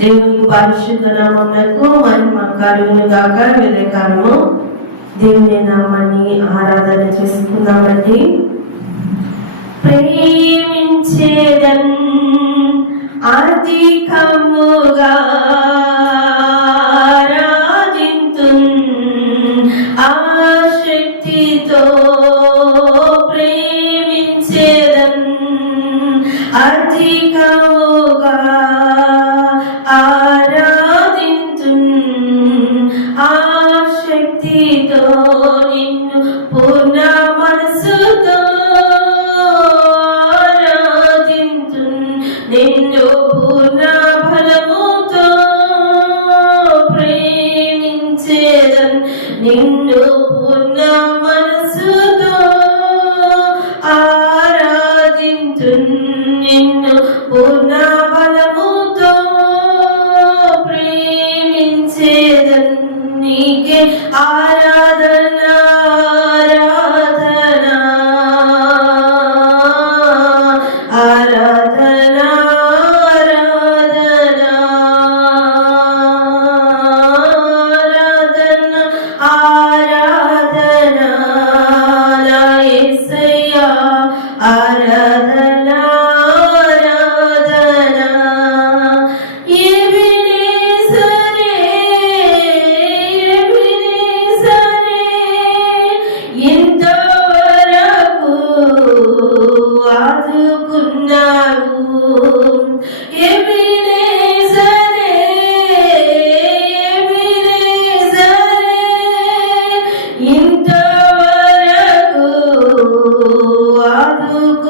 దేవుని పరిశుద్ధ నామములకు మహిమ కలుగును గాక వివేకాలము దేవుని నామాన్ని ఆరాధన చేసుకుందామండి. ప్రేమించేదన్ అధికముగా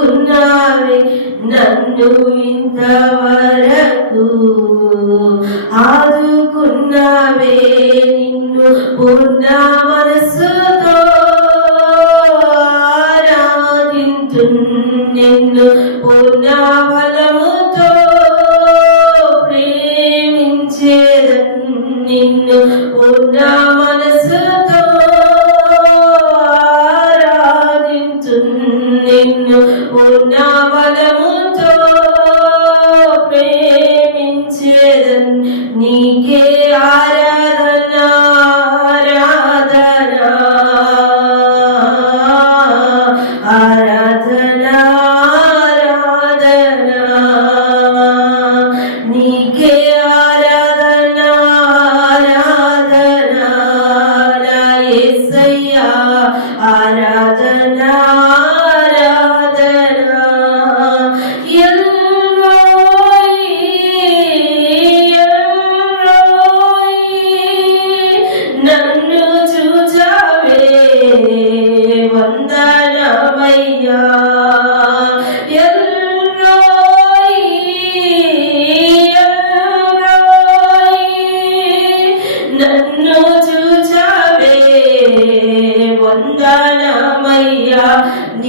ఆదుకున్నావే నన్ను ఇంతవరకు. ఆదుకున్నావే నిన్ను ఉన్న మనసు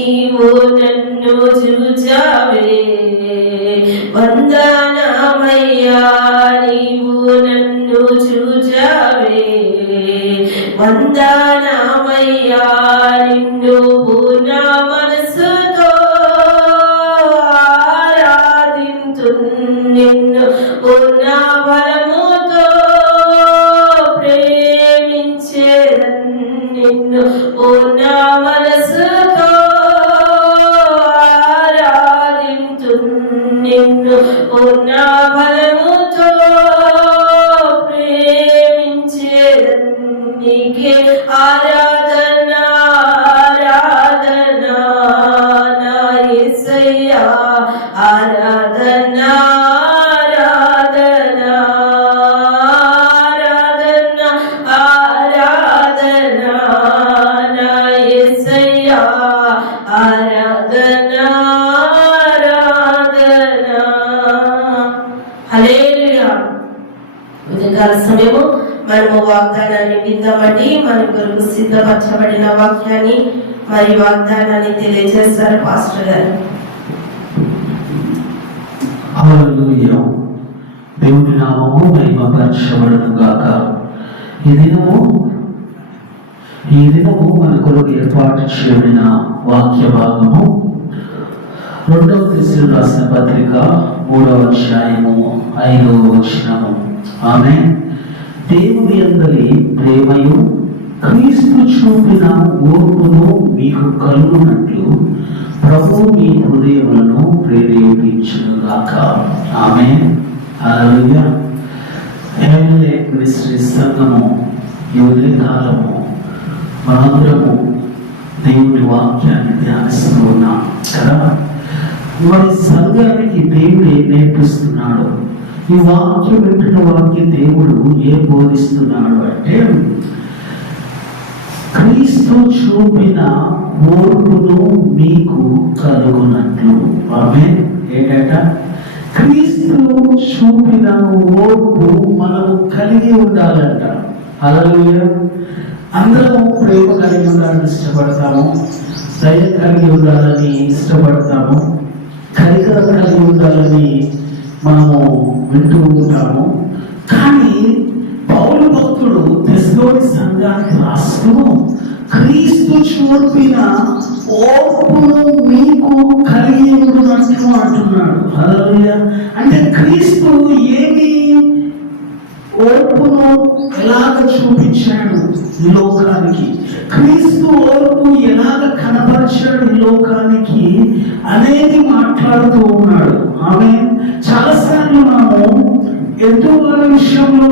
Shiva సిద్ధపరచబడిన వాక్యాన్ని మరి వాగ్దానాన్ని తెలియజేస్తారు పాస్టర్ గారు. దేవుని నామము మహిమపరచబడను గాక. ఈ దినము ఈ దినము మన కొరకు ఏర్పాటు చేయబడిన వాక్య భాగము రెండవ దశలు రాసిన పత్రిక మూడవ అధ్యాయము ఐదవ వచనము. ఆమె దేవుని అందరి ప్రేమయు క్రీస్తు చూపిన ఓర్పును మీకు కలుగునట్లు ప్రభు మీ హృదయములను ప్రేరేపించుగాక ఆమె హల్లెలూయా. హేమలే క్రీస్తు సంఘము ఈ కాలము మనందరము దేవుడి వాక్యాన్ని ధ్యానిస్తూ ఉన్నాం కదా? మరి సంఘానికి దేవుడు ఏం నేర్పిస్తున్నాడు? ఈ వాక్యం పెట్టిన వారికి దేవుడు ఏం బోధిస్తున్నాడు అంటే క్రీస్తు చూపిన ఓర్పును మీకు కలుగునట్లు. ఆమె ఏంటంట? క్రీస్తు చూపిన ఓర్పు మనం కలిగి ఉండాలంట. అలాగే అందరం ప్రేమ కలిగి ఉండాలని ఇష్టపడతాము. దయ కలిగి ఉండాలని ఇష్టపడతాము. కరికరం కలిగి ఉండాలని మనము వింటూ ఉంటాము. కానీ పౌరు భక్తుడు తెస్లోని దానికి రాస్తూ క్రీస్తు చూపిన ఓర్పును మీకు కలిగి ఉండునట్లు అంటున్నాడు అంటే క్రీస్తు ఏమి ఓర్పును ఎలాగ చూపించాడు? లోకానికి. క్రీస్తు ఓర్పు ఎలాగ కనపరిచాడు లోకానికి అనేది మాట్లాడుతూ ఉన్నాడు. ఆమె చాలాసార్లు మనము ఎంతో వాళ్ళ విషయంలో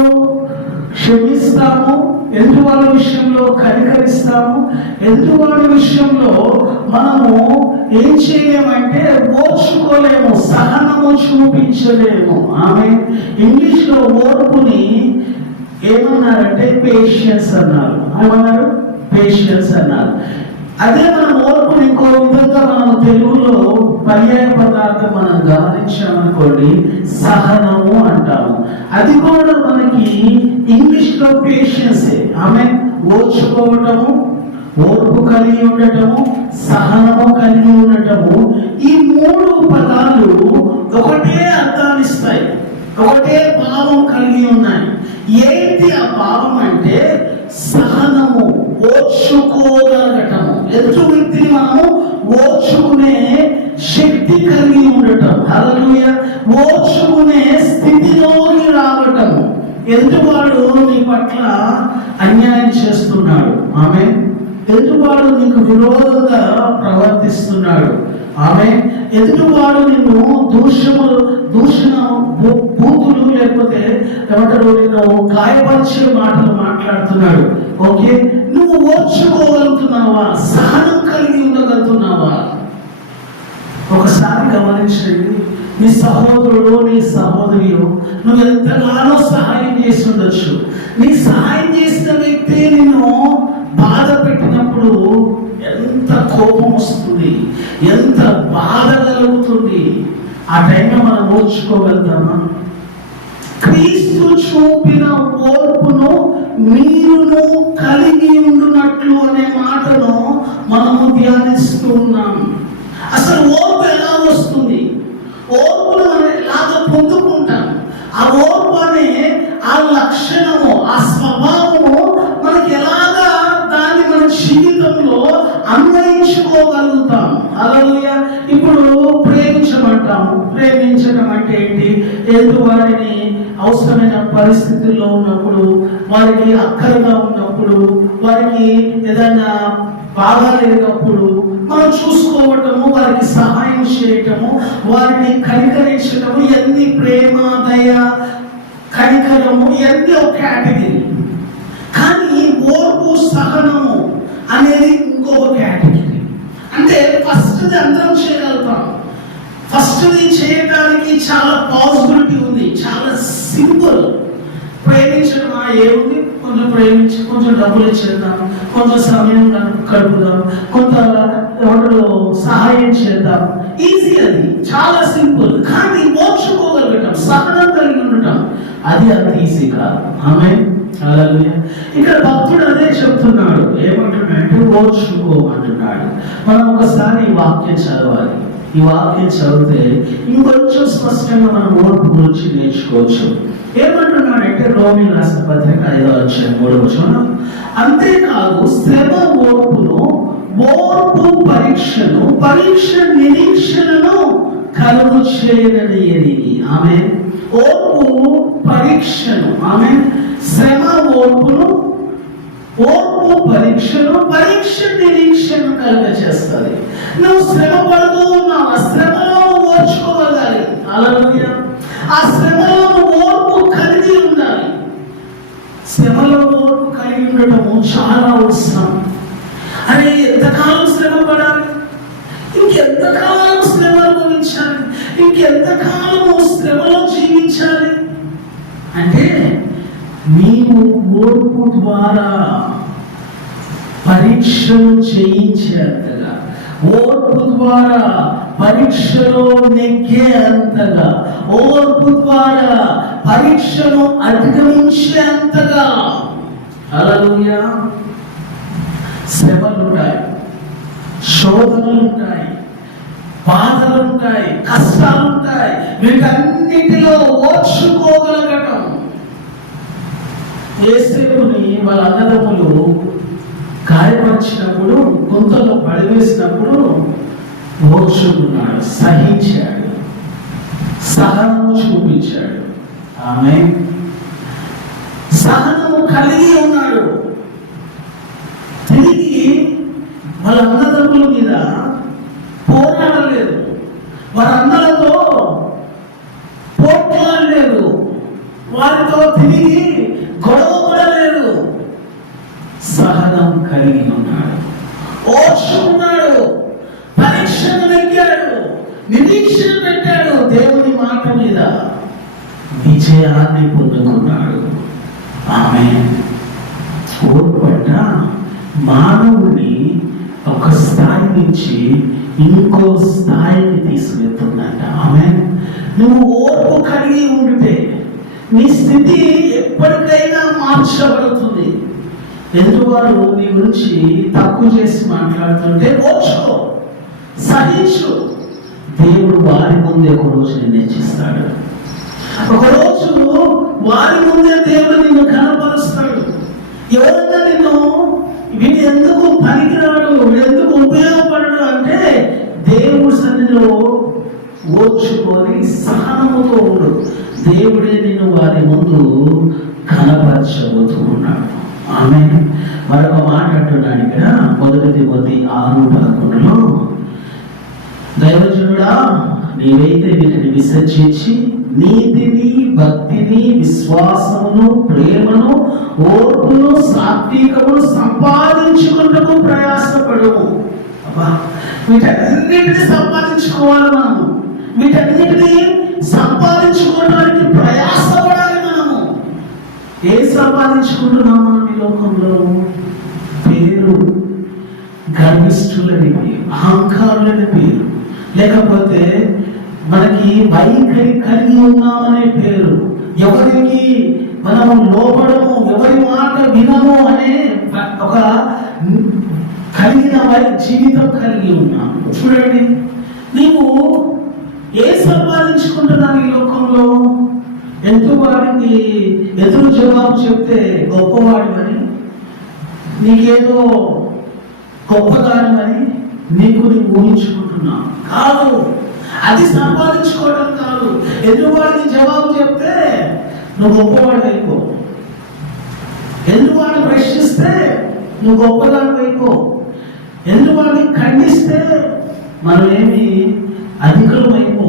క్షమిస్తాము ఎదుటివాళ్ళ విషయంలో కనికరిస్తాము ఎదుటివాళ్ళ విషయంలో మనము ఏం చేయలేమంటే ఓర్చుకోలేము సహనము చూపించలేము. ఆమె ఇంగ్లీష్లో ఓర్పుని ఏమన్నారంటే పేషియన్స్ అన్నారు. ఏమన్నారు? పేషియన్స్ అన్నారు. అదే మనం ఓర్పుని ఇంకో విధంగా మనం తెలుగులో పర్యాయ పదార్థం మనం గమనించామనుకోండి సహనము అంటాము. అది కూడా మనకి ఇంగ్లీష్లో ఆమె ఓర్చుకోవటము ఓర్పు కలిగి ఉండటము సహనము కలిగి ఉండటము ఈ మూడు పదాలు ఒకటే అర్థాన్నిస్తాయి. ఒకటే భావం కలిగి ఉన్నాయి. ఏంటి ఆ భావం అంటే సహనము. ఓర్చుకోగలగటం ఎదుటి వ్యక్తిని మనము ఓర్చుకునే శక్తి కలిగి ఉండటం. హల్లెలూయా. ఓర్చుకునే స్థితిలోకి రావటం ఎదుటివాడు నీ పట్ల అన్యాయం చేస్తున్నాడు? ఆమె ఎదుటివాడు నీకు విరోధంగా ప్రవర్తిస్తున్నాడు? ఆమె ఎదుటివాడు నిన్ను దూషములు దూషణ బూతులు లేకపోతే ఏమంటారు నిన్ను గాయపరిచే మాటలు మాట్లాడుతున్నాడు. ఓకే? నువ్వు ఓర్చుకోగలుగుతున్నావా? సహనం కలిగి ఉండగలుగుతున్నావా? ఒకసారి గమనించండి నీ సహోదరుడు నీ సహోదరియో నువ్వు ఎంతగానో సహాయం చేసి ఉండొచ్చు. నీ సహాయం చేసిన వ్యక్తి నిన్ను బాధ పెట్టినప్పుడు ఎంత కోపం వస్తుంది ఎంత బాధ కలుగుతుంది. ఆ టైంలో మనం ఓర్చుకోగలుగుతామా? క్రీస్తు చూపిన ఓర్పును మీరును కలిగి ఉండునట్లు అనే మాటను మనము ధ్యానిస్తూ ఉన్నాం. అసలు ఓర్పు ఎలా వస్తుంది? ఓర్పును మనం ఎలాగ పొందుకుంటాం? ఆ ఓర్పు అనే ఆ లక్షణము ఆ స్వభావము మనకి ఎలాగా దాన్ని మన జీవితంలో అన్వయించుకోగలుగుతాం? అలాగే ఇప్పుడు ప్రేమించమంటాము. ప్రేమించడం అంటే ఏంటి? ఎదుటి వారిని అవసరమైన పరిస్థితుల్లో ఉన్నప్పుడు వారికి అక్కరగా ఉన్నప్పుడు వారికి ఏదైనా బాగా లేనప్పుడు మనం చూసుకోవటము వారికి సహాయం చేయటము వారిని కనికరించటము ఎన్ని ప్రేమ దయ కనికరము ఎన్ని ఒక కేటగిరీ కానీ ఓర్పు సహనము అనేది ఇంకొక కేటగిరీ అంటే ఫస్ట్ అందరం చేయగలుగుతాం. ఫస్ట్ చేయడానికి చాలా పాసిబిలిటీ ఉంది చాలా సింపుల్. ప్రేమించడం ఏముంది? కొంచెం ప్రేమించి కొంచెం డబ్బులు ఇచ్చేద్దాం కొంచెం సమయం గడుపు- గడుపుదాం కొంత ఎవరిలో సహాయం చేద్దాం. ఈజీ అది చాలా సింపుల్. కానీ ఓర్చుకోగలగటం సహనం కలిగి ఉండటం అది అంత ఈజీ కాదు. ఆమె ఇక్కడ భక్తుడు అదే చెప్తున్నాడు. ఏమంటున్నాడంటే ఓర్చుకోమంటున్నాడు. మనం ఒకసారి వాక్యం చదవాలి. ఈ వాక్యం చదివితే ఇంకొంచెం స్పష్టంగా మనం ఓర్పు గురించి నేర్చుకోవచ్చు. ఏమంటున్నాడంటే రోమి రాసిన పత్రిక ఐదో వచ్చాయి మూడు వచ్చిన అంతేకాదు శ్రమ ఓర్పును ఓర్పు పరీక్షను పరీక్ష నిరీక్షణను కలుగు చేయదని ఎరిగి ఆమె ఓర్పు పరీక్షను ఆమె శ్రమ ఓర్పును ఓర్పు పరీక్షను పరీక్ష నిరీక్షను కలుగ చేస్తుంది నువ్వు శ్రమ పడుతూ ఉన్నావు ఆ శ్రమలో ఓర్చుకోగలగాలి. అలా ఆ శ్రమలో ఓర్పు కలిగి ఉండాలి. శ్రమలో ఓర్పు కలిగి ఉండటము చాలా అవసరం. అరే ఎంతకాలం శ్రమ పడాలి ఇంకెంతకాలం శ్రమ అనుభవించాలి? ఇంకెంతకాలం ఓర్పు ద్వారా పరీక్షలు చేయించేంతగా ఓర్పు ద్వారా పరీక్షలో నెగ్గే అంతగా ఓర్పు ద్వారా పరీక్షను అధిగమించేంతగా. అలలుయా శ్రమలుంటాయి శోధనలుంటాయి బాధలుంటాయి కష్టాలుంటాయి వీటన్నిటిలో ఓర్చుకోగలగటం. ఏసేపుని వాళ్ళ అన్నదమ్ములు గాయపరిచినప్పుడు గుంతలో పడివేసినప్పుడు ఓర్చుకున్నాడు సహించాడు సహనము చూపించాడు. ఆమె సహనము కలిగి ఉన్నాడు. తిరిగి వాళ్ళ అన్నదమ్ముల మీద పోరాడలేదు. వారందరూ గొడవ కూడా లేదు. సహనం కలిగి ఉన్నాడు. ఓర్చుకున్నాడు పరీక్షను నెగ్గాడు నిరీక్షణ పెట్టాడు. దేవుని మాట మీద విజయాన్ని పొందుకున్నాడు. ఆమె ఓర్పడ్డ మానవుని ఒక స్థాయి నుంచి ఇంకో స్థాయికి తీసుకెళ్తుందంట. ఆమె నువ్వు ఓర్పు కలిగి ఉంటే నీ స్థితి ఎప్పటికై మార్చబడుతుంది. ఎదురువారు నీ గురించి తక్కువ చేసి మాట్లాడుతుంటే ఓర్చుకో సహించు. దేవుడు వారి ముందే ఒక రోజు నిన్ను హెచ్చిస్తాడు ఒకరోజు వారి ముందే దేవుడు నిన్ను కనపరుస్తాడు. ఎవరైనా నిన్ను వీడు ఎందుకు పనికిరాడు ఎందుకు ఉపయోగపడడు అంటే దేవుడి సన్నిధిలో ఓర్చుకొని సహనముతో ఉండు. దేవుడే నిన్ను వారి ముందు కనపరచబోతూ ఉన్నాడు ఆమె మరొక మాట అంటున్నాడు ఇక్కడ. మొదటి తిమోతి ఆరు పదకొండులో దైవజనుడా నీవైతే వీటిని విసర్జించి నీతిని భక్తిని విశ్వాసమును ప్రేమను ఓర్పును సాత్వికమును సంపాదించుకుంటూ ప్రయాసపడు అబ్బా వీటన్నిటిని సంపాదించుకోవాలి మనము వీటన్నిటిని సంపాదించుకోవడానికి ప్రయాసం సంపాదించుకుంటున్నాం మనం ఈ లోకంలో? పేరు గర్విష్ఠులని అహంకారులని పేరు. లేకపోతే మనకి వైఖరి కలిగి ఉన్నామనే పేరు. ఎవరికి మనం లోపడము ఎవరి మాట వినము అనే ఒక కలిగిన వారి జీవితం కలిగి ఉన్నాం. చూడండి నీవు ఏ సంపాదించుకుంటున్నాను ఈ లోకంలో? ఎంతో ఎదురు జవాబు చెప్తే గొప్పవాడివని నీకేదో గొప్పదానివని నీకు నీకు ఊహించుకుంటున్నావు కాదు అది సంపాదించుకోవడం కాదు. ఎదురువాడికి జవాబు చెప్తే నువ్వు గొప్పవాడి అయిపో ఎదురువాడిని ప్రశ్నిస్తే నువ్వు గొప్పదాని అయిపో ఎదురువాడిని ఖండిస్తే మనం ఏమి అధికులం అయిపో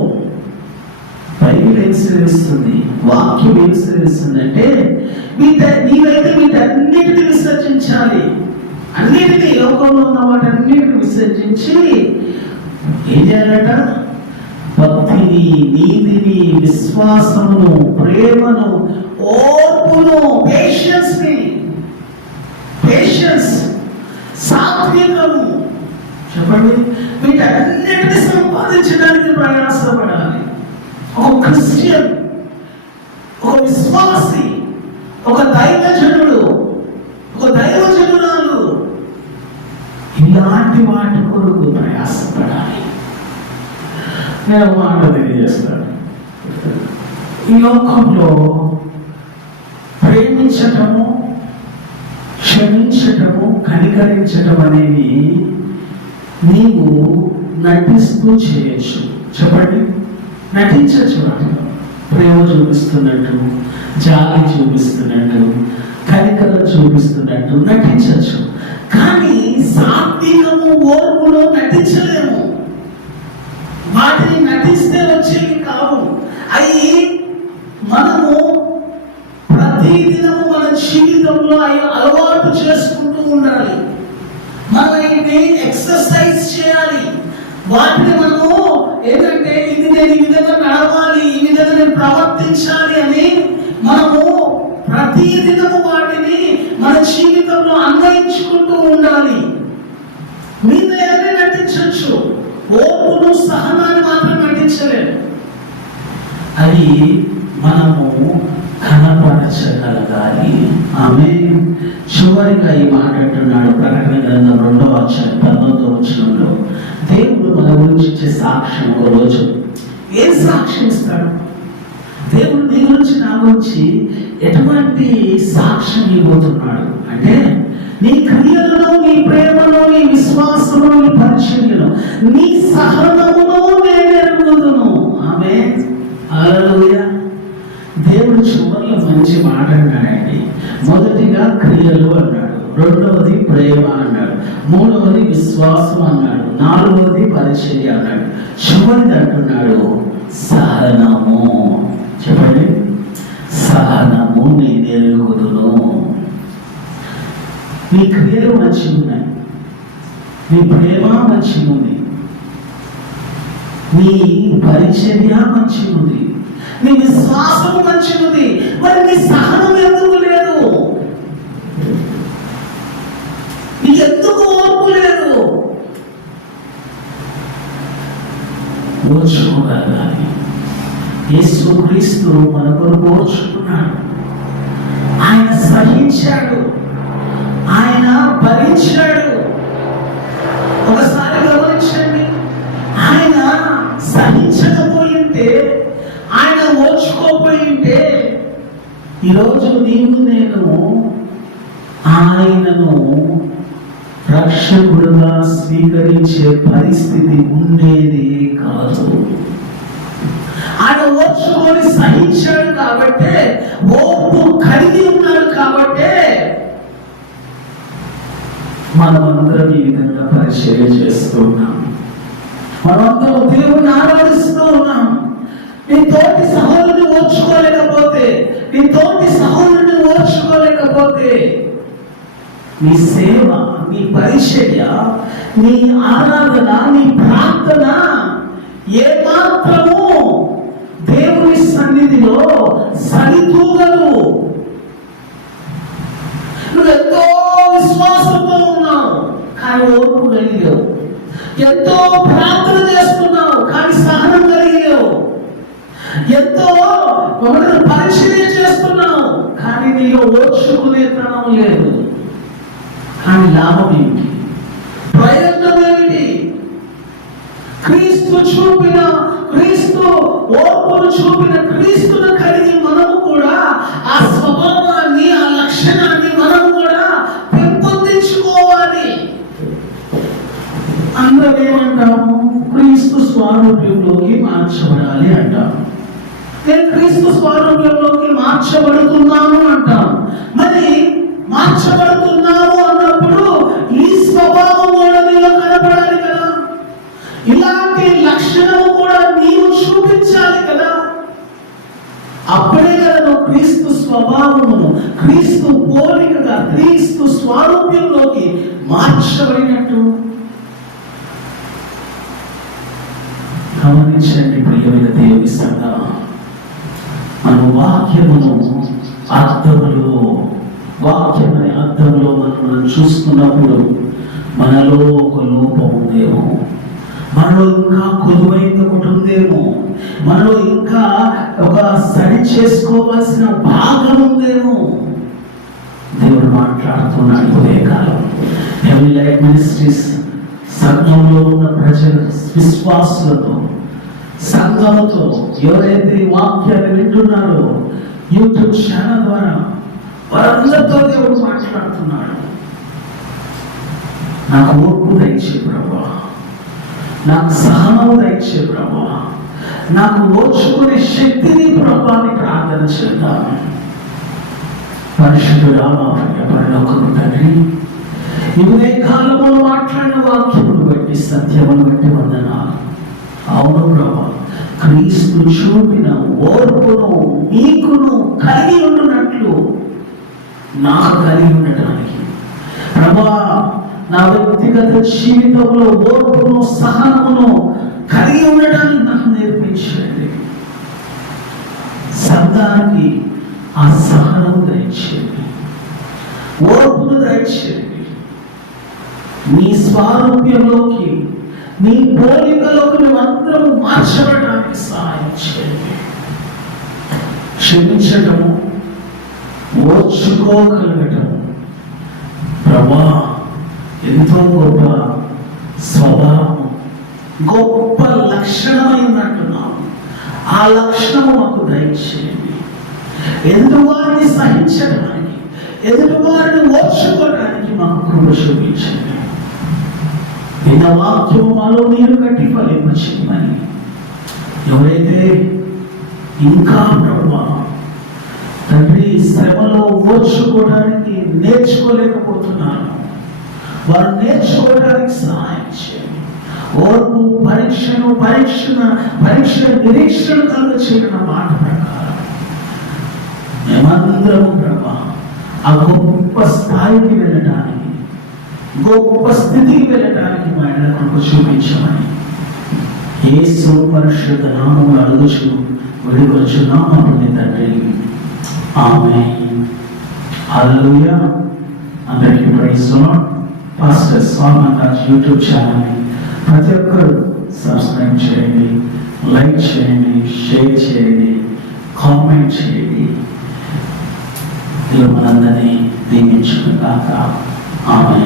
బైబిల్ వాక్యం ఏం అంటే మీ నీవైతే వీటన్నిటిని విసర్జించాలి. అన్నిటినీ లోకంలో ఉన్న వాటన్నిటిని విసర్జించి ఏం చేయాలట? భక్తిని నీతిని విశ్వాసమును ప్రేమను ఓర్పును పేషెన్స్ని పేషెన్స్ సాత్వికము. చెప్పండి. వీటన్నిటిని సంపాదించడానికి ప్రయాసపడాలి. ఒక క్రిస్టియన్ ఒక విశ్వాసి ఒక దైవజనుడు ఒక దైవజనురాలు ఇలాంటి వాటి కొరకు ప్రయాసపడాలి. నేను మాట తెలియజేస్తాను. ఈ లోకంలో ప్రేమించటము క్షమించటము కనికరించటం అనేవి నీవు నటిస్తూ చేయొచ్చు. చెప్పండి? నటించచ్చు వాటిలో ప్రేమ చూపిస్తున్నట్టు జాలి చూపిస్తున్నట్టు కనికరం చూపిస్తున్నట్టు నటించవచ్చు. కానీ సాత్వికము ఓర్పులో నటించలేము. వాటిని నటిస్తే వచ్చేవి కావు. అవి మనము ప్రతిదినము మన జీవితంలో అవి అలవాటు చేసుకుంటూ ఉండాలి. మనం ఎక్సర్సైజ్ చేయాలి. వాటిని మనము ఏంటంటే ఇది నేను ఈ విధంగా నడవాలి ఈ విధంగా నేను ప్రవర్తించాలి అని మనము ప్రతిదినము వాటిని మన జీవితంలో అన్వయించుకుంటూ ఉండాలి. మీరు ఏదైనా నటించవచ్చు? ఓపును సహనాన్ని మాత్రం నటించలేదు అది మనము కనపరచగలగాలి. ఆమె చివరిగా ఈ మాట అంటున్నాడు ప్రకటన గ్రంథం రెండవ అధ్యాయం పంతొమ్మిదో వచనంలో. దేవుడు మన గురించి ఇచ్చే సాక్ష్యం ఒక రోజు ఏం సాక్ష్యం ఇస్తాడు? దేవుడు నీ గురించి నా గురించి ఎటువంటి సాక్ష్యం ఇవ్వబోతున్నాడు? అంటే నీ క్రియలలో నీ ప్రేమలో నీ విశ్వాసంలో నీ పరిచర్యలో నీ సహనములో నేనెరుగుదును. ఆమె దేవుడు చివరిలో మంచి మాట అన్నాడండి. మొదటిగా క్రియలు అన్నాడు. రెండవది ప్రేమ అన్నాడు మూడవది విశ్వాసం అన్నాడు నాలుగవది పరిచర్య అన్నాడు. చివరిది అంటున్నాడు సహనము. చెప్పండి. సహనము నేను ఎరుగుదును నీ క్రియలు మంచిగా ఉన్నాయి నీ ప్రేమ మంచిగా ఉంది నీ పరిచర్య మంచిగా ఉంది నీ విశ్వాసం మంచిగా ఉంది మరి నీ సహనం ఎందుకు లేదు నీకు ఎందుకు ఓర్పు లేదు ఓర్చుకోగలగాలి యేసు క్రీస్తు మన కొరకు ఓర్చుకున్నాడు ఆయన సహించాడు. ఆయన భరించాడు. ఒకసారి గమనించండి. ఆయన సహించకపోయింటే ఆయన ఓర్చుకోపోయింటే ఈరోజు నీవు నేను ఆయనను రక్షకుడుగా స్వీకరించే పరిస్థితి ఉండేది కాదు. ఆయన ఓర్చుకొని సహించాడు కాబట్టే ఓపు కలిగి ఉన్నాడు కాబట్టే మనమందరం ఈ విధంగా పరిచయం చేస్తూ ఉన్నాం. మనమందరం దేవుని ఆరాధిస్తూ ఉన్నాం. నీ తోటి సహోదరుని ఓర్చుకోలేకపోతే నీ తోటి సహోదరుని ఓర్చుకోలేకపోతే నీ సేవ నీ పరిచర్య నీ ఆరాధన నీ ప్రార్థన ఏ మాత్రము దేవుని సన్నిధిలో సరితూగలు. నువ్వు ఎంతో విశ్వాసంతో ఉన్నావు కానీ ఓర్పు కలిగావు. ఎంతో ప్రార్థన చేస్తున్నావు కానీ సహనం కలిగావు. ఎంతో ఒకరిని పరిచయం చేస్తున్నావు కానీ నీలో ఓర్చుకునే తనం లేదు. కానీ లాభం ఏమిటి? ప్రయత్నం ఏమిటి? క్రీస్తు చూపిన ఓర్పును చూపిన క్రీస్తును కలిగి మనము కూడా ఆ స్వభావాన్ని ఆ లక్షణాన్ని మనం కూడా పెంపొందించుకోవాలి. అందరం ఏమంటాము క్రీస్తు స్వారూప్యంలోకి మార్చబడాలి అంటాము నేను క్రీస్తు స్వారూప్యంలోకి మార్చబడుతున్నాను అంటాం. మరి మార్చబడుతున్నాము అన్నప్పుడు ఈ స్వభావం కూడా నీలో కనపడాలి కదా. ఇలా క్రీస్తు స్వభావమును క్రీస్తు పోలికగా క్రీస్తు స్వారూప్యంలోకి మార్చబడినట్టు. గమనించండి ప్రియమైన దేవుని సంఘం మన వాక్యమును అర్థములో వాక్యమనే అర్థంలో మనం చూస్తున్నప్పుడు చూసుకున్నప్పుడు మనలో ఒక లోపం ఉందేమో మనలో ఇంకా కొలువైంది ఒకటి ఉందేమో మనలో ఇంకా ఒక సరి చేసుకోవాల్సిన భాగం ఉందేమో? దేవుడు మాట్లాడుతున్నాడు ఉదయ కాలం. హెవీ లైఫ్ మినిస్ట్రీస్ సంఘంలో ఉన్న ప్రజలు విశ్వాసులతో సంఘంతో ఎవరైతే ఈ వాక్యాన్ని వింటున్నారో యూట్యూబ్ ఛానల్ ద్వారా వారందరితో దేవుడు మాట్లాడుతున్నాడు. నాకు ఓర్పు దయచే ప్రభా. నాకు సహనం దయచే ప్రభా. నాకు ఓర్చుకునే శక్తిని ప్రభాన్ని ప్రార్థన చేద్దాం పరిశుద్ధుడా మా పరలోకము తండ్రి ఇదే కాలంలో మాట్లాడిన వాక్యమును బట్టి సత్యమును బట్టి వందనాలు. అవును ప్రభా క్రీస్తు చూపిన ఓర్పును మీకును కలిగి ఉన్నట్లు నాకు కలిగి ఉండటానికి. ప్రభా నా వ్యక్తిగత జీవితంలో ఓర్పును సహనమును కలిగి ఉండటానికి నాకు నేర్పించండి. సంతానానికి ఆ సహనం దయచేయండి. ఓర్పును దయచేయండి. నీ స్వారూప్యంలోకి నీ పోలికలోకి మేమందరం మార్చబడడానికి సహాయం చేయండి. క్షమించటము ఓర్చుకోగలగటం ప్రభా ఎంతో గొప్ప స్వభావం. గొప్ప లక్షణమైనట్టున్నాం ఆ లక్షణము మాకు దయచేయండి. ఎదుటివారిని సహించడానికి ఎదుటివారిని ఓర్చుకోవడానికి మాకు కృప చూపించండి. నిన్న వాక్యం మాలో నీరు కట్టి ఫలింపచేయమని ఎవరైతే ఇంకా ప్రభా తండ్రి శ్రమలో ఓర్చుకోవడానికి నేర్చుకోలేకపోతున్నాను వారు నేర్చుకోవడానికి సహాయం చేయండి. ఓర్పు పరీక్షను పరీక్షణ పరీక్ష నిరీక్షణ కలుగ చేయడం మాట ప్రకారం మేమందరము ప్రభా ఆ గొప్ప స్థాయికి వెళ్ళడానికి గొప్ప స్థితికి వెళ్ళడానికి మా ఇళ్ళ కృప చూపించమని ఏ పరిశుద్ధ నామం అడుగుచు వెళ్ళికొచ్చు నామని తండ్రి. ఆమె హల్లెలూయా. అందరికీ praise lord. Pastor Swami YouTube ఛానల్ని ప్రతి ఒక్కరు సబ్స్క్రైబ్ చేయండి లైక్ చేయండి షేర్ చేయండి కామెంట్ చేయండి. ఇలా మనందరినీ దీవించుకున్నాక ఆమె